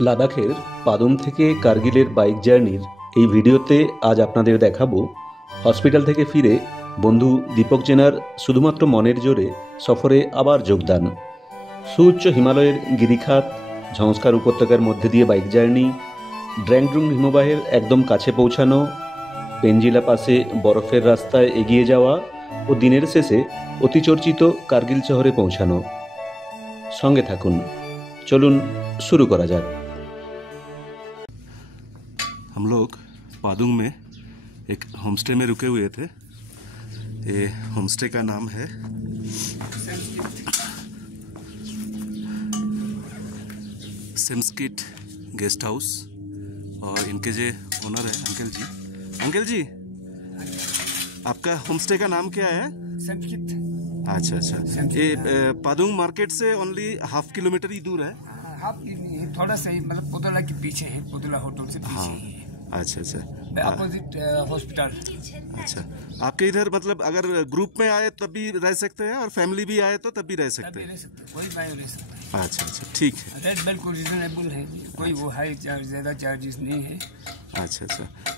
লাদাখের পাদুম থেকে কার্গিলের বাইক জার্নির এই ভিডিওতে আজ আপনাদের দেখাবো হসপিটাল থেকে ফিরে বন্ধু দীপক জেনার শুধুমাত্র মনের জোরে সফরে আবার যোগদান। সুউচ্চ হিমালয়ের গিরিখাত, ঝংস্কার উপত্যকার মধ্যে দিয়ে বাইক জার্নি, ড্র্যাংড্রুং হিমবাহের একদম কাছে পৌঁছানো, পেনজিলা পাসে বরফের রাস্তায় এগিয়ে যাওয়া ও দিনের শেষে অতিচর্চিত কার্গিল শহরে পৌঁছানো। সঙ্গে থাকুন, চলুন शुरू करा जाए। हम लोग पादुंग में एक होमस्टे में रुके हुए थे। ये होमस्टे का नाम है सेम्स्किट गेस्ट हाउस और इनके जो ओनर है अंकल जी आपका होमस्टे का नाम क्या है? सेम्स्किट। अच्छा, ये पादुंग मार्केट से ओनली हाफ किलोमीटर ही दूर है। हाफ नहीं है, थोड़ा सा ही, मतलब पुतला के पीछे है, पुतला होटल से पीछे ही है। अच्छा, अपोजिट हॉस्पिटल। अच्छा, आपके इधर मतलब अगर ग्रुप में आए तब भी रह सकते हैं और फैमिली भी आए तो तब भी रह सकते हैं? कोई नहीं रह सकता। अच्छा, ठीक है। रेट बिल्कुल रिजनेबल है, कोई वो हाई ज़्यादा चार्जेस नहीं है। अच्छा,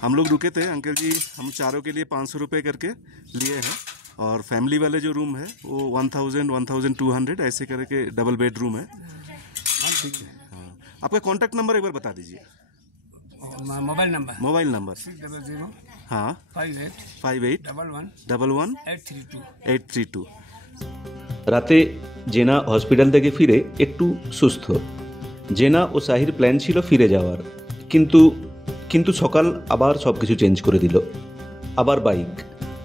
हम लोग रुके थे अंकल जी, हम चारों के लिए 500 रुपये करके लिए हैं और फैमिली वाले जो रूम है वो 1200 ऐसे करके डबल बेड रूम है। ठीक है। हाँ, आपका कॉन्टैक्ट नंबर एक बार बता दीजिए। मोबाइल नंबर 600 हाँ 58 11 832। রাতে জেনা হসপিটাল থেকে ফিরে একটু সুস্থ। জেনা ও সাহির প্ল্যান ছিল ফিরে যাওয়ার, কিন্তু সকাল আবার সব কিছু চেঞ্জ করে দিল। আবার বাইক,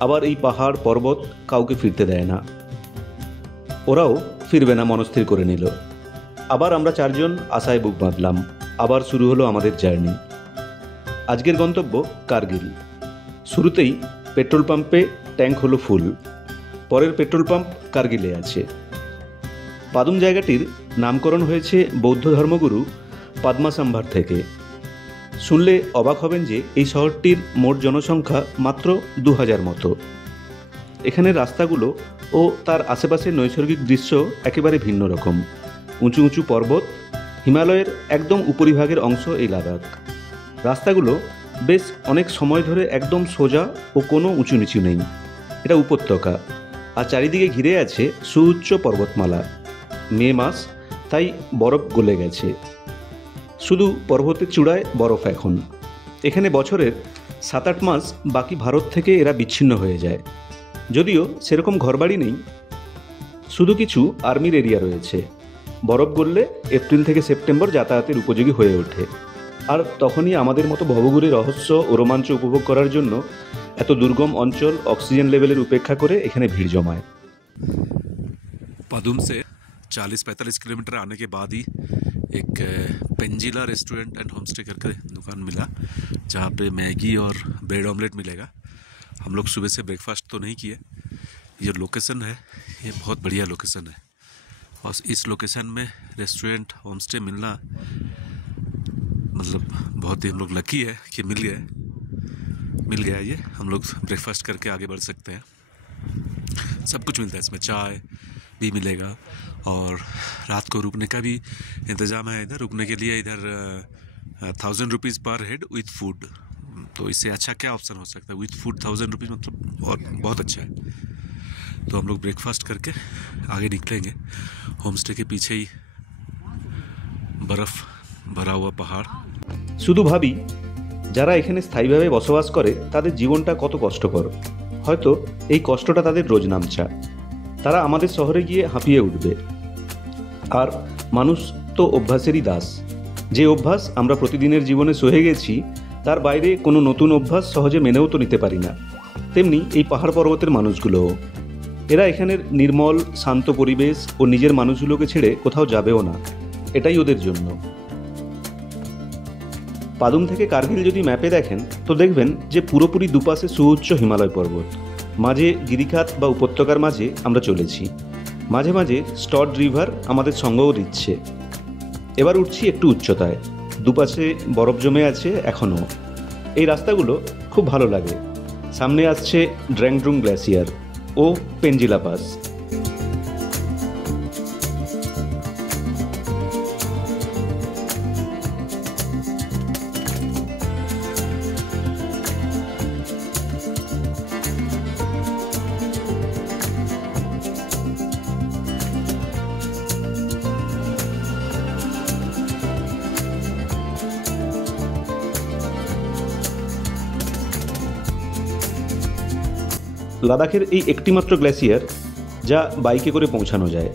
আবার এই পাহাড় পর্বত কাউকে ফিরতে দেয় না। ওরাও ফিরবে না মনস্থির করে নিল। আবার আমরা চারজন আশায় বুক বাঁধলাম। আবার শুরু হলো আমাদের জার্নি। আজকের গন্তব্য কার্গিল। শুরুতেই পেট্রোল পাম্পে ট্যাঙ্ক হলো ফুল। পরের পেট্রোল পাম্প কার্গিলে আছে। পাদুম জায়গাটির নামকরণ হয়েছে বৌদ্ধ ধর্মগুরু পাদমাসাম্ভার থেকে। শুনলে অবাক হবেন যে এই শহরটির মোট জনসংখ্যা মাত্র 2000 মতো। এখানের রাস্তাগুলো ও তার আশেপাশের নৈসর্গিক দৃশ্য একেবারে ভিন্ন রকম। উঁচু উঁচু পর্বত, হিমালয়ের একদম উপরিভাগের অংশ এই লাদাখ। রাস্তাগুলো বেশ অনেক সময় ধরে একদম সোজা ও কোনো উঁচু নিচু নেই। এটা উপত্যকা, আর চারিদিকে ঘিরে আছে সুউচ্চ পর্বতমালা। মে মাস, তাই বরফ গলে গেছে। শুধু পর্বতের চূড়ায় বরফ এখন। এখানে বছরের 7-8 মাস বাকি ভারত থেকে এরা বিচ্ছিন্ন হয়ে যায়। যদিও সেরকম ঘরবাড়ি নেই, শুধু কিছু আর্মির এরিয়া রয়েছে। বরফ গললে এপ্রিল থেকে সেপ্টেম্বর যাতায়াতের উপযোগী হয়ে ওঠে। আর তখনই আমাদের মতো ভবঘুরে রহস্য ও রোমাঞ্চ উপভোগ করার জন্য এত দুর্গম অঞ্চল অক্সিজেন লেভেলের উপেক্ষা করে এখানে ভিড় জমায়। पादुम से 40-45 किलोमीटर आने के बाद ही एक पेंजिला रेस्टोरेंट एंड होमस्टे करके दुकान मिला, जहाँ पे मैगी और ब्रेड ऑमलेट मिलेगा। हम लोग सुबह से ब्रेकफास्ट तो नहीं किए। ये लोकेशन है, ये बहुत बढ़िया लोकेशन है और इस लोकेशन में रेस्टोरेंट होमस्टे मिलना मतलब बहुत ही हम लोग लकी है कि मिल गया ये। हम लोग ब्रेकफास्ट करके आगे बढ़ सकते हैं। सब कुछ मिलता है इसमें, चाय भी मिलेगा और रात को रुकने का भी इंतज़ाम है। इधर रुकने के लिए इधर 1000 रुपीज़ पर हेड विथ फूड। तो इससे अच्छा क्या ऑप्शन हो सकता है? विथ फूड 1000 रुपीज़ मतलब और बहुत अच्छा है। तो हम लोग ब्रेकफास्ट करके आगे निकलेंगे। होमस्टे के पीछे ही बर्फ़ भरा हुआ पहाड़। শুধু ভাবি, যারা এখানে স্থায়ীভাবে বসবাস করে তাদের জীবনটা কত কষ্টকর। হয়তো এই কষ্টটা তাদের রোজ নামছা। তারা আমাদের শহরে গিয়ে হাঁপিয়ে উঠবে। আর মানুষ তো অভ্যাসেরই দাস। যে অভ্যাস আমরা প্রতিদিনের জীবনে সহে গেছি, তার বাইরে কোনো নতুন অভ্যাস সহজে মেনেও তো নিতে পারি না। তেমনি এই পাহাড় পর্বতের মানুষগুলোও। এরা এখানের নির্মল শান্ত পরিবেশ ও নিজের মানুষগুলোকে ছেড়ে কোথাও যাবেও না। এটাই ওদের জন্য। পাদুম থেকে কার্গিল যদি ম্যাপে দেখেন তো দেখবেন যে পুরোপুরি দুপাশে সুউচ্চ হিমালয় পর্বত, মাঝে গিরিখাত বা উপত্যকার মাঝে আমরা চলেছি। মাঝে মাঝে স্টড রিভার আমাদের সঙ্গও দিচ্ছে। এবার উঠছি একটু উচ্চতায়। দুপাশে বরফ জমে আছে এখনও। এই রাস্তাগুলো খুব ভালো লাগে। সামনে আসছে ড্র্যাংড্রুং গ্লেসিয়ার ও পেনজিলা পাস। লাদাখের এই একটিমাত্র গ্লেসিয়ার যা বাইকে করে পৌঁছানো যায়,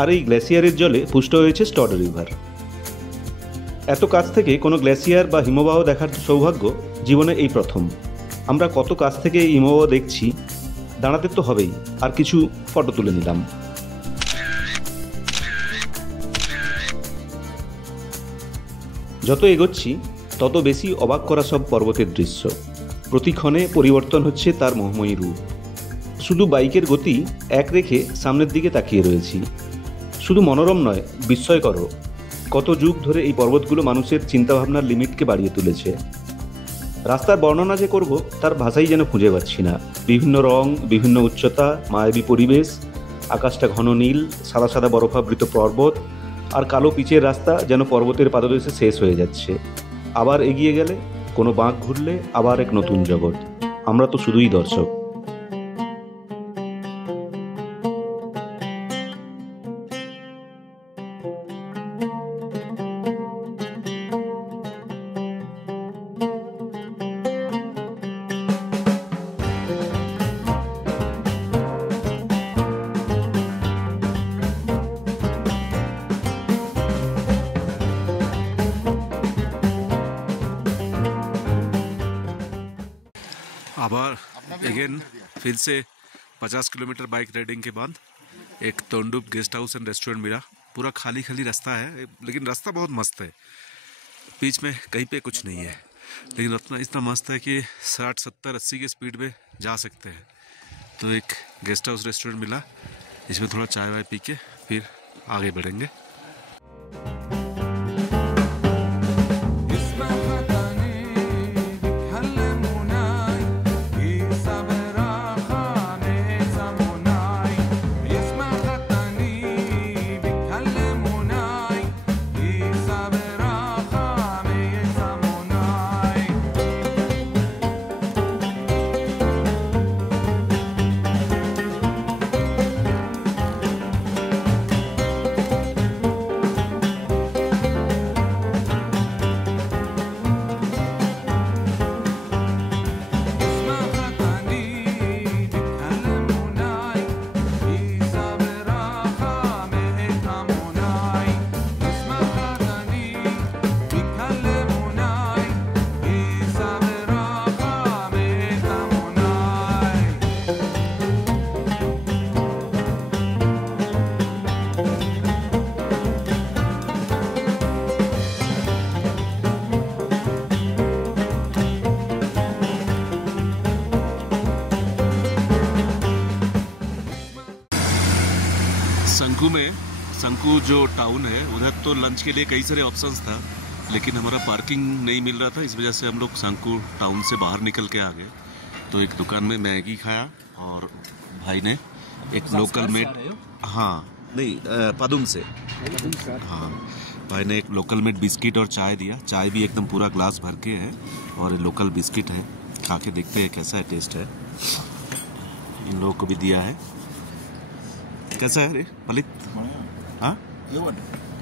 আর এই গ্লেসিয়ারের জলে পুষ্ট হয়েছে স্টড রিভার। এত কাছ থেকে কোনো গ্লেসিয়ার বা হিমবাহ দেখার সৌভাগ্য জীবনে এই প্রথম। আমরা কত কাছ থেকে এই হিমবাহ দেখছি, দাঁড়াতে তো হবেই, আর কিছু ফটো তুলে নিলাম। যত এগোচ্ছি তত বেশি অবাক করা সব পর্বতের দৃশ্য। প্রতিক্ষণে পরিবর্তন হচ্ছে তার মোহময়ী রূপ। শুধু বাইকের গতি এক রেখে সামনের দিকে তাকিয়ে রয়েছি। শুধু মনোরম নয়, বিস্ময়করও। কত যুগ ধরে এই পর্বতগুলো মানুষের চিন্তাভাবনার লিমিটকে বাড়িয়ে তুলেছে। রাস্তার বর্ণনা যে করব তার ভাষাই যেন খুঁজে পাচ্ছি না। বিভিন্ন রং, বিভিন্ন উচ্চতা, মায়াবী পরিবেশ, আকাশটা ঘন নীল, সাদা সাদা বরফাবৃত পর্বত, আর কালো পিচের রাস্তা যেন পর্বতের পাদদেশে শেষ হয়ে যাচ্ছে। আবার এগিয়ে গেলে, কোনো বাঁক ঘুরলে আবার এক নতুন জগৎ। আমরা তো শুধুই দর্শক। आभार अगेन फिर से 50 किलोमीटर बाइक राइडिंग के बाद एक तोंडुप गेस्ट हाउस एंड रेस्टोरेंट मिला। पूरा खाली खाली रास्ता है, लेकिन रास्ता बहुत मस्त है। बीच में कहीं पे कुछ नहीं है, लेकिन उतना इतना मस्त है कि 60, 70, 80 के स्पीड में जा सकते हैं। तो एक गेस्ट हाउस रेस्टोरेंट मिला, इसमें थोड़ा चाय वाय पी के फिर आगे बढ़ेंगे। संकू जो टाउन है उधर तो लंच के लिए कई सारे ऑप्शंस था, लेकिन हमारा पार्किंग नहीं मिल रहा था। इस वजह से हम लोग संकू टाउन से बाहर निकल के आ गए। तो एक दुकान में मैगी खाया और भाई ने एक लोकल मेड, हाँ नहीं पदुम से, हाँ भाई ने एक लोकल मेड बिस्किट और चाय दिया। चाय भी एकदम पूरा ग्लास भर के है और लोकल बिस्किट है। खा के देखते हैं कैसा है, टेस्ट है। इन लोगों को भी दिया है। कैसा है रे पलित? हाँ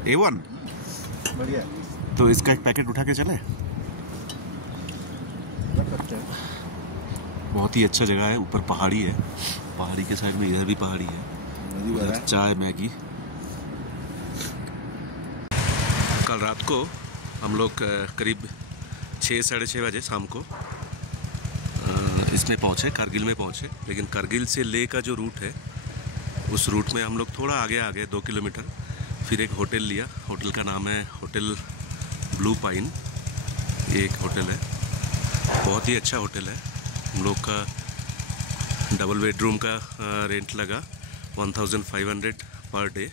A1 बढ़िया। तो इसका एक पैकेट उठा के चले। बहुत ही अच्छा जगह है, ऊपर पहाड़ी है, पहाड़ी के साइड में इधर भी पहाड़ी है। चाय मैगी। कल रात को हम लोग करीब 6, साढ़े 6 बजे शाम को इसमें पहुँचे, कारगिल में पहुँचे। लेकिन कारगिल से ले का जो रूट है उस रूट में हम लोग थोड़ा आगे 2 किलोमीटर फिर एक होटल लिया। होटल का नाम है होटल ब्लू पाइन। ये एक होटल है, बहुत ही अच्छा होटल है। हम लोग का डबल बेडरूम का रेंट लगा 1500 पर डे।